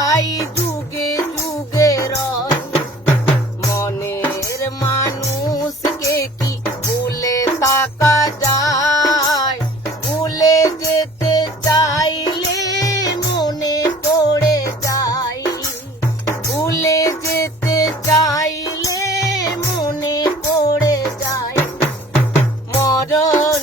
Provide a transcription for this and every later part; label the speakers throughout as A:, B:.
A: যাই যুগে মনের মানুষকে কি ভুলে থাকা যায়? ভুলে যেতে চাইলে মনে পড়ে যায়। ভুলে যেতে চাইলে মনে পড়ে যায়। মরণ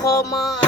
A: Hold on.